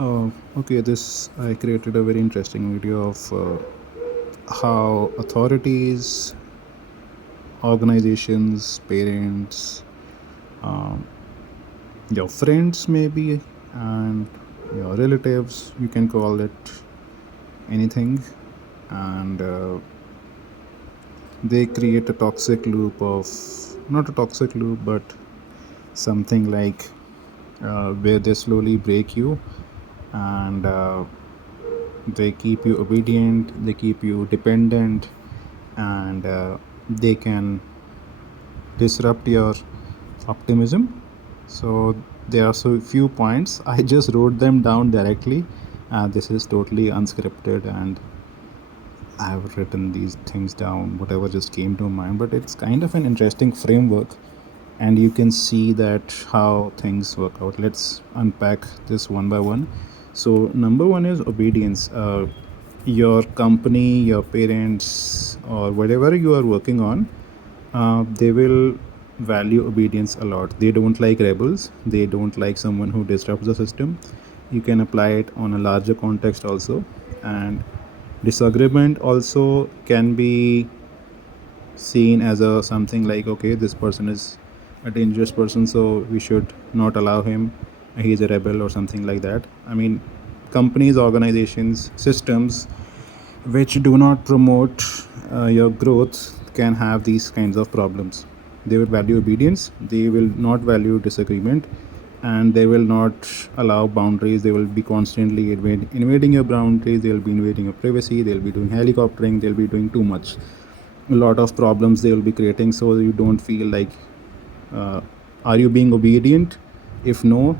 Okay, this I created a very interesting video of how authorities, organizations, parents, um, your friends, maybe, and your relatives, you can call it anything, and they create a toxic loop of not a toxic loop, but something like where they slowly break you and they keep you obedient, they keep you dependent, and they can disrupt your optimism. So there are so few points. I just wrote them down directly. This is totally unscripted, and I've written these things down, whatever just came to mind. But it's kind of an interesting framework, and you can see that how things work out. Let's unpack this one by one. So number one is obedience. Your company, your parents, or whatever you are working on, they will value obedience a lot. They don't like rebels, they don't like someone who disrupts the system. You can apply it on a larger context also. And disagreement also can be seen as a something like, okay, this person is a dangerous person, so we should not allow him, he's a rebel or something like that. I mean, companies, organizations, systems which do not promote your growth can have these kinds of problems. They will value obedience, they will not value disagreement, and they will not allow boundaries. They will be constantly invading your boundaries, they will be invading your privacy, they'll be doing helicoptering, they'll be doing too much. A lot of problems they will be creating, so you don't feel like, uh, are you being obedient? If no,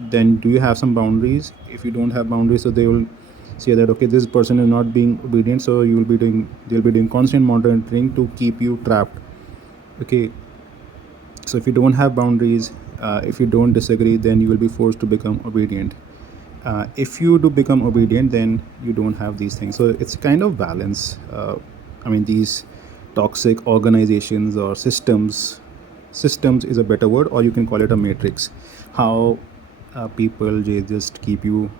then do you have some boundaries? If you don't have boundaries, so they will say that, okay, this person is not being obedient, so you will be doing they'll be doing constant monitoring to keep you trapped. Okay, so if you don't have boundaries, if you don't disagree, then you will be forced to become obedient. If you do become obedient, then you don't have these things. So it's kind of balance. I mean, these toxic organizations or systems is a better word, or you can call it a matrix. How people, they just keep you,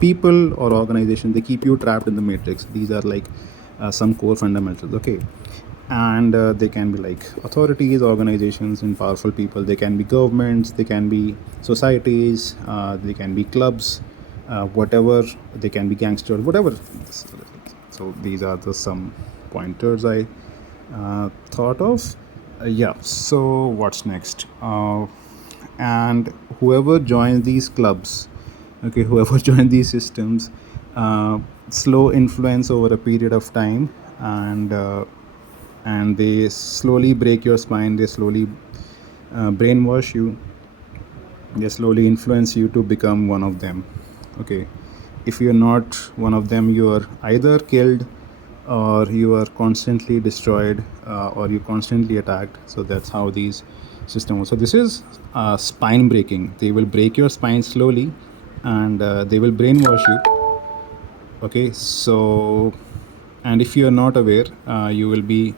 people or organization, they keep you trapped in the matrix. These are like some core fundamentals. Okay, and they can be like authorities, organizations, and powerful people. They can be governments, they can be societies, they can be clubs, whatever. They can be gangsters, whatever. So these are the some pointers I thought of. Yeah, so what's next? And whoever joins these clubs, okay, whoever joins these systems, slow influence over a period of time, and they slowly break your spine, they slowly brainwash you, they slowly influence you to become one of them. Okay, if you're not one of them, you are either killed or you are constantly destroyed, or you constantly attacked. So that's how these systems. So this is spine breaking. They will break your spine slowly, and they will brainwash you. Okay, so, and if you are not aware, you will be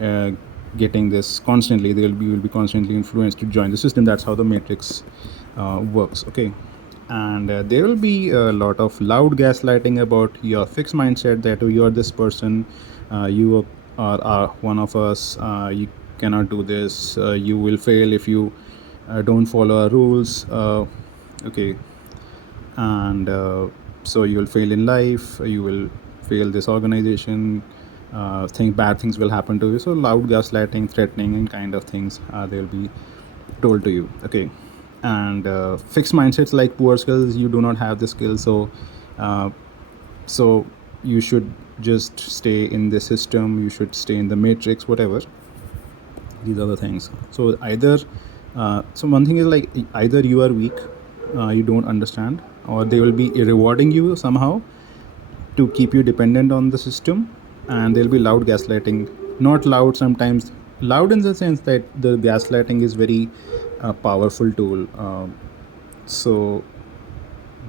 uh, getting this constantly. You will be constantly influenced to join the system. That's how the matrix works. Okay, and there will be a lot of loud gaslighting about your fixed mindset, that you are this person, you are one of us, you cannot do this, you will fail if you don't follow our rules. Okay, and so you will fail in life, you will fail this organization, think bad things will happen to you. So loud gaslighting, threatening, and kind of things, they'll be told to you. Okay, and fixed mindsets like poor skills, you do not have the skills, uh, so you should just stay in the system, you should stay in the matrix, whatever. These are the things. So either so one thing is like, either you are weak, you don't understand, or they will be rewarding you somehow to keep you dependent on the system. And there'll be loud gaslighting, not loud sometimes, loud in the sense that the gaslighting is very powerful tool. So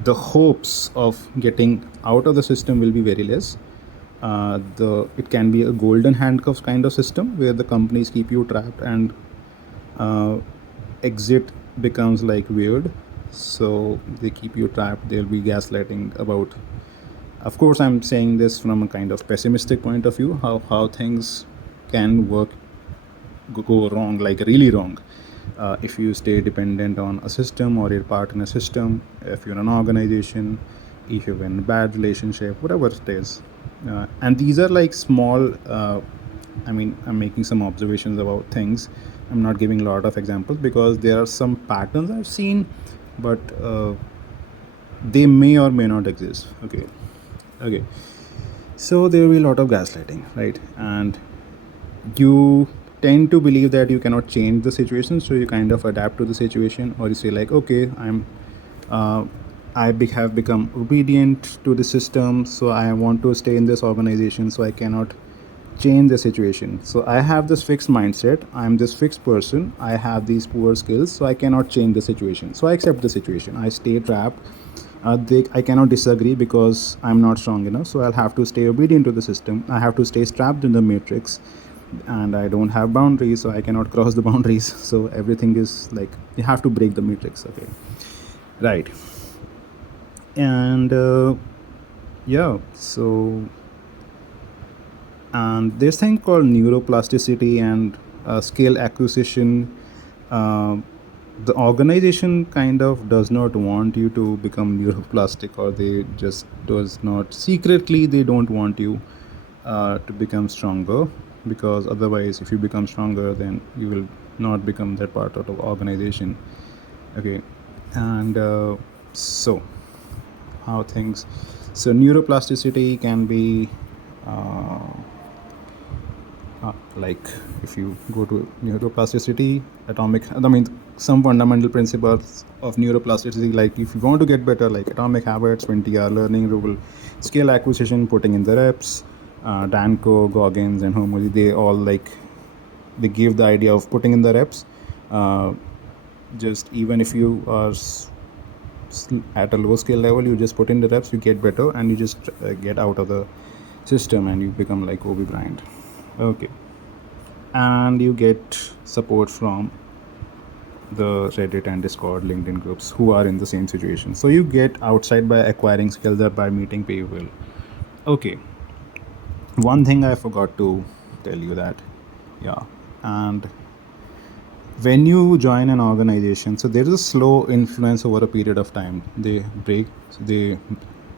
the hopes of getting out of the system will be very less. The It can be a golden handcuffs kind of system where the companies keep you trapped, and uh, exit becomes like weird. so they keep you trapped. There'll be gaslighting about, of course I'm saying this from a kind of pessimistic point of view, how things can work, go wrong, like really wrong, if you stay dependent on a system or you're part in a system, if you're an organization, if you're in a bad relationship, whatever it is. And these are like small, I mean, I'm making some observations about things. I'm not giving a lot of examples because there are some patterns I've seen, but they may or may not exist. Okay, so there will be a lot of gaslighting, right? And you tend to believe that you cannot change the situation, so you kind of adapt to the situation, or you say like, okay, uh, have become obedient to the system, so I want to stay in this organization, so I cannot change the situation. So I have this fixed mindset, I'm this fixed person, I have these poor skills, so I cannot change the situation, so I accept the situation, I stay trapped. I cannot disagree because I'm not strong enough, so I'll have to stay obedient to the system, I have to stay strapped in the matrix, and I don't have boundaries, so I cannot cross the boundaries. So everything is like, you have to break the matrix. Okay, right. And yeah, so, and this thing called neuroplasticity and skill acquisition, uh, the organization kind of does not want you to become neuroplastic, or they just does not, secretly they don't want you to become stronger, because otherwise if you become stronger then you will not become that part of the organization. Okay, and so how things, so neuroplasticity can be uh, like, if you go to neuroplasticity, atomic, I mean, some fundamental principles of neuroplasticity, like if you want to get better, like atomic habits, 20-hour learning rule, skill acquisition, putting in the reps. Danko, Goggins, and Homoli, they all like, they give the idea of putting in the reps. Just even if you are at a low skill level, you just put in the reps, you get better, and you just get out of the system, and you become like Kobe Bryant. Okay, and you get support from the Reddit and Discord, LinkedIn groups who are in the same situation. So you get outside by acquiring skills or by meeting people. Okay, one thing I forgot to tell you that, yeah, and when you join an organization, so there is a slow influence over a period of time. They break, so they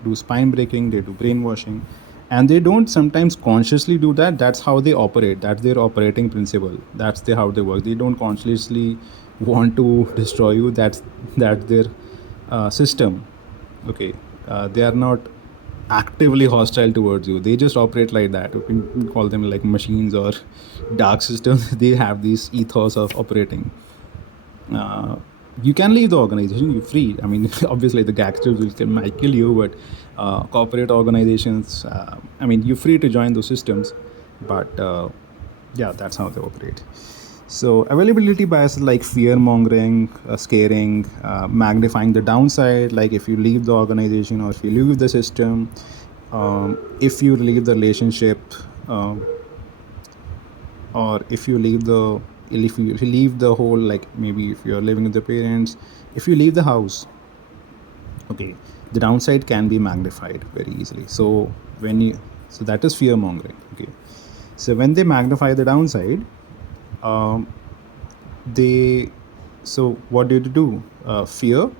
do spine breaking, they do brainwashing, and they don't sometimes consciously do that. That's how they operate, that's their operating principle, how they work. They don't consciously want to destroy you, that's their system. Okay, they are not actively hostile towards you, they just operate like that. You can call them like machines or dark systems. They have this ethos of operating. uh, you can leave the organization, you're free. I mean, obviously the gangsters might kill you, but corporate organizations, I mean, you're free to join those systems, but yeah, that's how they operate. So availability bias is like fear mongering, scaring, magnifying the downside. Like if you leave the organization, or if you leave the system, if you leave the relationship, um, or if you leave the whole, like maybe if you're living with the parents, if you leave the house, okay, the downside can be magnified very easily. So when you, so that is fear mongering. Okay, so when they magnify the downside, um, they, so what do you do? Fear,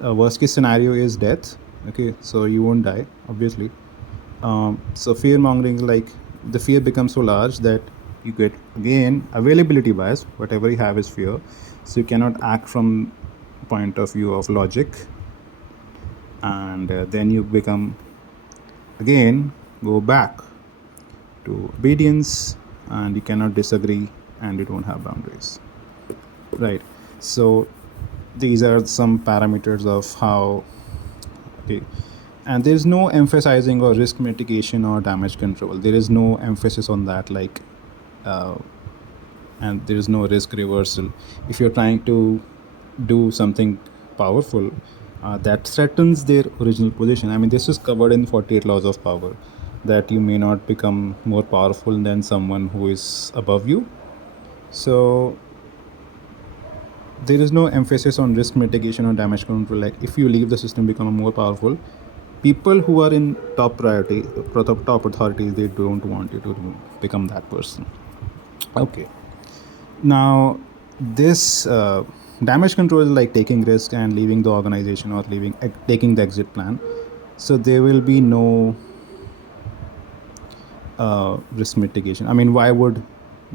worst case scenario is death. Okay, so you won't die, obviously. So fear mongering, like the fear becomes so large that you get again availability bias. Whatever you have is fear, so you cannot act from point of view of logic, and then you become, again, go back to obedience, and you cannot disagree, and you don't have boundaries, right? So these are some parameters of how, okay, and there's no emphasizing or risk mitigation or damage control, there is no emphasis on that, like uh, and there is no risk reversal. If you're trying to do something powerful, that threatens their original position. I mean, this is covered in 48 laws of power, that you may not become more powerful than someone who is above you. So there is no emphasis on risk mitigation or damage control. Like if you leave the system become more powerful, people who are in top priority, top authorities, they don't want you to become that person. Okay. Now, this damage control is like taking risk and leaving the organization or taking the exit plan. So there will be no risk mitigation. I mean, why would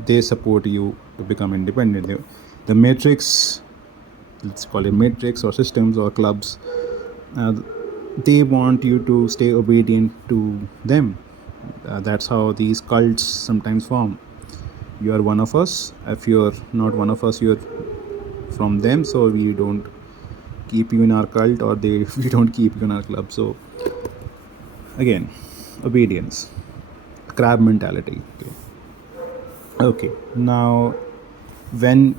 they support you to become independent? The matrix, let's call it matrix or systems or clubs, uh, they want you to stay obedient to them. That's how these cults sometimes form. You are one of us. If you're not one of us, you're from them. So we don't keep you in our cult, or we don't keep you in our club. So again, obedience, crab mentality. Okay. Now, when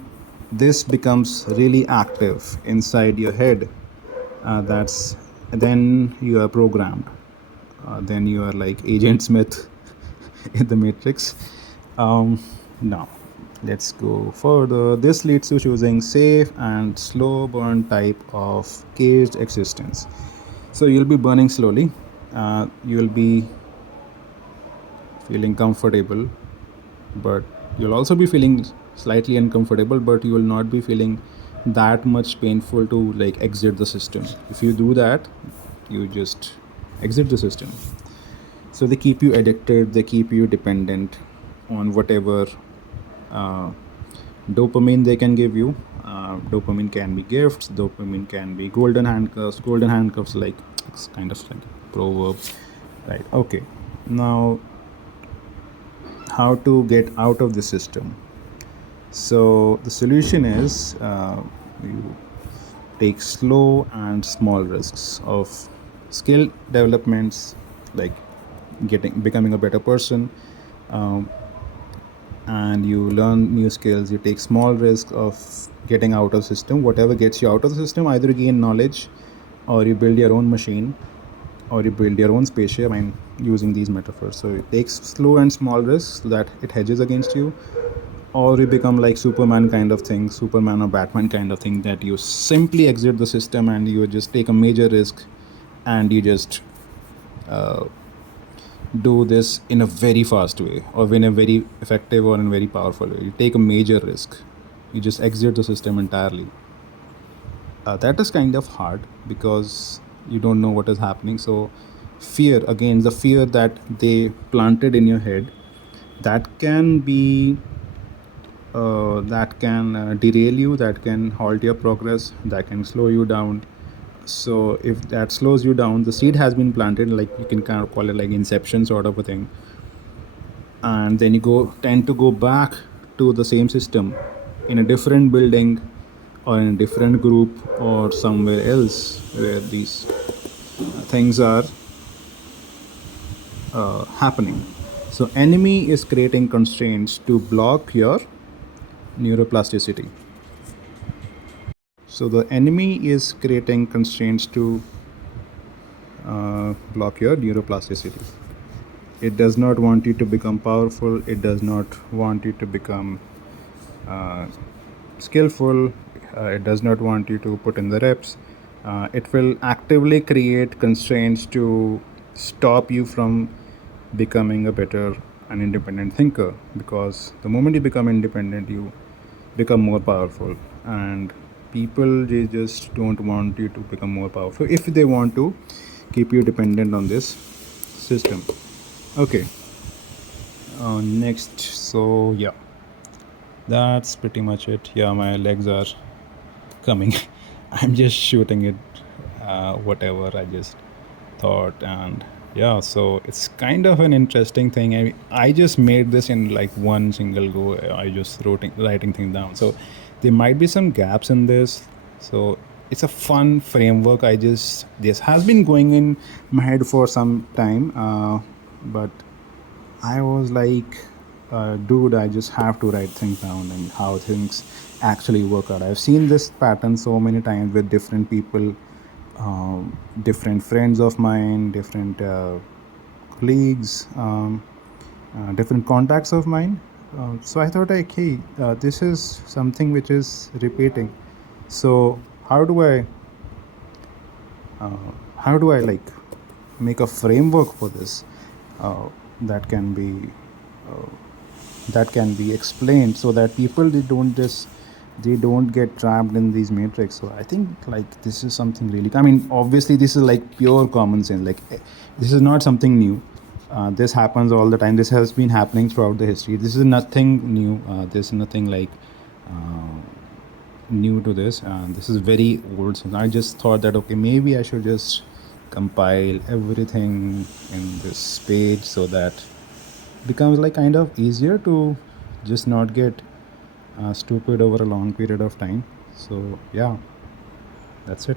this becomes really active inside your head, that's then you are programmed. Then you are like Agent Smith in the Matrix. Now, let's go further. This leads to choosing safe and slow burn type of caged existence. So you'll be burning slowly. You'll be feeling comfortable, but you'll also be feeling slightly uncomfortable, but you will not be feeling that much painful to like exit the system. If you do that, you just exit the system. So they keep you addicted, they keep you dependent on whatever uh, dopamine they can give you. Dopamine can be gifts, dopamine can be golden handcuffs. Golden handcuffs, like it's kind of like a proverb, right? Okay. Now, how to get out of the system? So the solution is you take slow and small risks of skill developments, like becoming a better person, um, and you learn new skills. You take small risks of getting out of system. Whatever gets you out of the system, either you gain knowledge, or you build your own machine, or you build your own spaceship. I mean, using these metaphors. So it takes slow and small risks so that it hedges against you, or you become like Superman kind of thing, Superman or Batman kind of thing, that you simply exit the system and you just take a major risk, and you just do this in a very fast way, or in a very effective or in a very powerful way. You take a major risk, you just exit the system entirely. That is kind of hard because you don't know what is happening. So fear, again, the fear that they planted in your head, that can be that can derail you, that can halt your progress, that can slow you down. So if that slows you down, the seed has been planted, like you can kind of call it like inception sort of a thing, and then you tend to go back to the same system in a different building, or in a different group, or somewhere else where these things are happening. So enemy is creating constraints to block your neuroplasticity. So the enemy is creating constraints to block your neuroplasticity. It does not want you to become powerful. It does not want you to become uh, skillful. It does not want you to put in the reps. It will actively create constraints to stop you from becoming a better and independent thinker, because the moment you become independent, you become more powerful, and people, they just don't want you to become more powerful if they want to keep you dependent on this system. Okay. Next. So yeah, that's pretty much it. Yeah, my legs are coming. I'm just shooting it, whatever I just thought. And yeah, so it's kind of an interesting thing. I just made this in like one single go. I just writing things down. So there might be some gaps in this. So it's a fun framework. This has been going in my head for some time, but I was like, dude, I just have to write things down and how things actually work out. I've seen this pattern so many times with different people, different friends of mine, different colleagues, different contacts of mine. So I thought, like, hey, this is something which is repeating. So how do I how do I like make a framework for this uh, that can be explained, so that people, they don't get trapped in these matrix. So I think like this is something really, I mean, obviously this is like pure common sense, like this is not something new. This happens all the time, this has been happening throughout the history, this is nothing new. There's nothing like uh, new to this, and this is very old. So I just thought that okay, maybe I should just compile everything in this page, so that becomes like kind of easier to just not get stupid over a long period of time. So yeah, that's it.